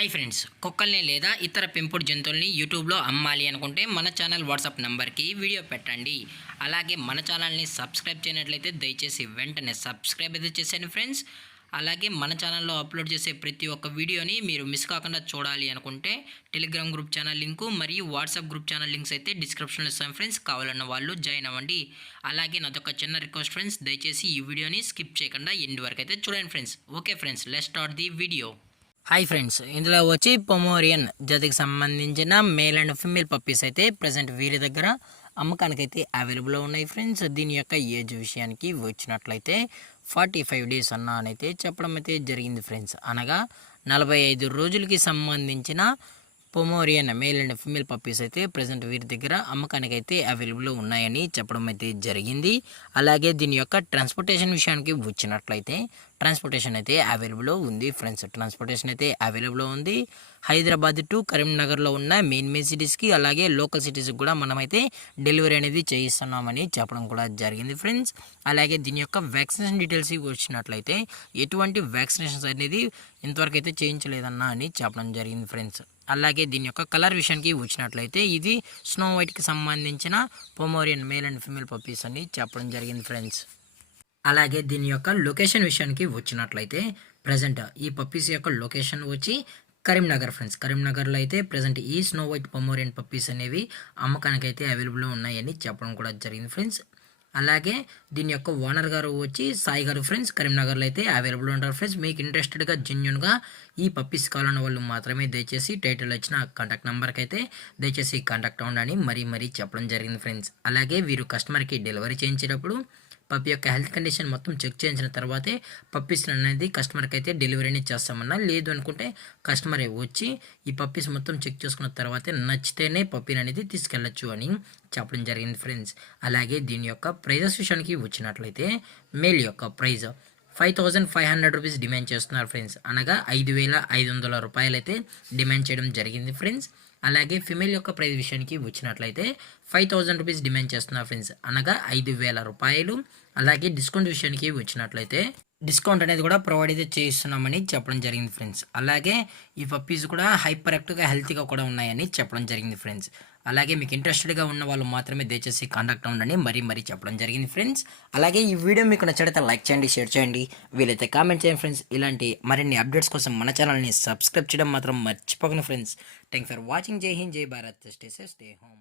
Hi friends, కుక్కల్ని లేదా ఇతర పెంపుడు జంతువుల్ని యూట్యూబ్లో అమ్మాలి అనుకుంటే మన ఛానల్ వాట్సాప్ నెంబర్కి వీడియో పెట్టండి. అలాగే మన ఛానల్ని సబ్స్క్రైబ్ చేయనట్లయితే దయచేసి వెంటనే సబ్స్క్రైబ్ అయితే చేసేయండి ఫ్రెండ్స్. అలాగే మన ఛానల్లో అప్లోడ్ చేసే ప్రతి ఒక్క వీడియోని మీరు మిస్ కాకుండా చూడాలి అనుకుంటే టెలిగ్రామ్ గ్రూప్ ఛానల్ లింకు మరియు వాట్సాప్ గ్రూప్ ఛానల్ లింక్స్ అయితే డిస్క్రిప్షన్లో ఇస్తాను ఫ్రెండ్స్. కావాలన్న వాళ్ళు జాయిన్ అవ్వండి. అలాగే నాదొక చిన్న రిక్వెస్ట్ ఫ్రెండ్స్, దయచేసి ఈ వీడియోని స్కిప్ చేయకుండా ఎండ్ వరకు అయితే చూడండి friends. Okay friends, let's start the video. Hi friends, ఇందులో వచ్చి పొమోరియన్ జాతికి సంబంధించిన మేల్ అండ్ ఫిమేల్ పప్పీస్ అయితే ప్రజెంట్ వీరి దగ్గర అమ్మకానికి అయితే అవైలబుల్లో ఉన్నాయి ఫ్రెండ్స్. దీని యొక్క ఏజ్ విషయానికి వచ్చినట్లయితే 45 డేస్ అన్ననైతే చెప్పడం అయితే జరిగింది ఫ్రెండ్స్. అనగా 45 రోజులకి సంబంధించిన Pomeranian male and female puppies అయితే ప్రజెంట్ వీరి దగ్గర అమ్మకానికి అయితే అవైలబుల్లో ఉన్నాయని చెప్పడం అయితే జరిగింది. అలాగే దీని యొక్క ట్రాన్స్పోర్టేషన్ విషయానికి వచ్చినట్లయితే ట్రాన్స్పోర్టేషన్ అయితే అవైలబుల్లో ఉంది ఫ్రెండ్స్. ట్రాన్స్పోర్టేషన్ అయితే అవైలబుల్లో ఉంది. హైదరాబాద్ టు కరీంనగర్లో ఉన్న మెయిన్ సిటీస్కి అలాగే లోకల్ సిటీస్కి కూడా మనమైతే డెలివరీ అనేది చేయిస్తున్నామని చెప్పడం కూడా జరిగింది ఫ్రెండ్స్. అలాగే దీని యొక్క వ్యాక్సినేషన్ డీటెయిల్స్ వచ్చినట్లయితే ఎటువంటి వ్యాక్సినేషన్స్ అనేది ఇంతవరకు అయితే చేయించలేదన్నా అని చెప్పడం జరిగింది ఫ్రెండ్స్. అలాగే దీని యొక్క కలర్ విషయానికి వచ్చినట్లయితే ఇది స్నో వైట్కి సంబంధించిన Pomeranian male and female puppies అని చెప్పడం జరిగింది ఫ్రెండ్స్. అలాగే దీని యొక్క లొకేషన్ విషయానికి వచ్చినట్లయితే ప్రజెంట్ ఈ పప్పీస్ యొక్క లొకేషన్ వచ్చి కరీంనగర్ ఫ్రెండ్స్. కరీంనగర్లో అయితే ప్రజెంట్ ఈ స్నో వైట్ పొమోరియన్ పప్పీస్ అనేవి అమ్మకానికి అయితే అవైలబుల్లో ఉన్నాయని చెప్పడం కూడా జరిగింది ఫ్రెండ్స్. అలాగే దీని యొక్క ఓనర్ గారు వచ్చి సాయి గారు ఫ్రెండ్స్. కరీంనగర్లో అయితే అవైలబుల్ ఉంటారు ఫ్రెండ్స్. మీకు ఇంట్రెస్టెడ్గా జెన్యున్గా ఈ పప్పీస్ కావాలన్న వాళ్ళు మాత్రమే దయచేసి టైటిల్ వచ్చిన కాంటాక్ట్ నెంబర్కి అయితే దయచేసి కాంటాక్ట్ అవ్వండి మరీ చెప్పడం జరిగింది ఫ్రెండ్స్. అలాగే వీరు కస్టమర్కి డెలివరీ చేయించేటప్పుడు పప్పి యొక్క హెల్త్ కండిషన్ మొత్తం చెక్ చేయించిన తర్వాతే పప్పీస్ అనేది కస్టమర్కి అయితే డెలివరీని చేస్తామన్నా. లేదు అనుకుంటే కస్టమరే వచ్చి ఈ పప్పీస్ మొత్తం చెక్ చేసుకున్న తర్వాతే నచ్చితేనే పప్పీని అనేది తీసుకెళ్ళచ్చు అని చెప్పడం జరిగింది ఫ్రెండ్స్. అలాగే దీని యొక్క ప్రైజెస్ విషయానికి వచ్చినట్లయితే మేల్ యొక్క ప్రైజ్ 5500 రూపీస్ డిమాండ్ చేస్తున్నారు ఫ్రెండ్స్. అనగా 5500 రూపాయలు అయితే డిమాండ్ చేయడం జరిగింది ఫ్రెండ్స్. అలాగే ఫిమేల్ యొక్క ప్రైస్ విషయానికి వచ్చినట్లయితే 5000 రూపీస్ డిమాండ్ చేస్తున్నారు ఫ్రెండ్స్. అనగా 5000 రూపాయలు. అలాగే డిస్కౌంట్ విషయానికి వచ్చినట్లయితే డిస్కౌంట్ అనేది కూడా ప్రొవైడ్ అయితే చేస్తున్నామని చెప్పడం జరిగింది ఫ్రెండ్స్. అలాగే ఈ పప్పీస్ కూడా హైపర్ యాక్టివ్గా హెల్తీగా కూడా ఉన్నాయని చెప్పడం జరిగింది ఫ్రెండ్స్. అలాగే మీకు ఇంట్రెస్టెడ్గా ఉన్న వాళ్ళు మాత్రమే దయచేసి కాంటాక్ట్ అవ్వండి మరీ చెప్పడం జరిగింది ఫ్రెండ్స్. అలాగే ఈ వీడియో మీకు నచ్చితే లైక్ చేయండి, షేర్ చేయండి, వీలైతే కామెంట్ చేయండి ఫ్రెండ్స్. ఇలాంటి మరిన్ని అప్డేట్స్ కోసం మన ఛానల్ని సబ్స్క్రైబ్ చేయడం మాత్రం మర్చిపోకండి ఫ్రెండ్స్. Thanks for watching. జై హింద్, జై Bharat, stay safe, stay home.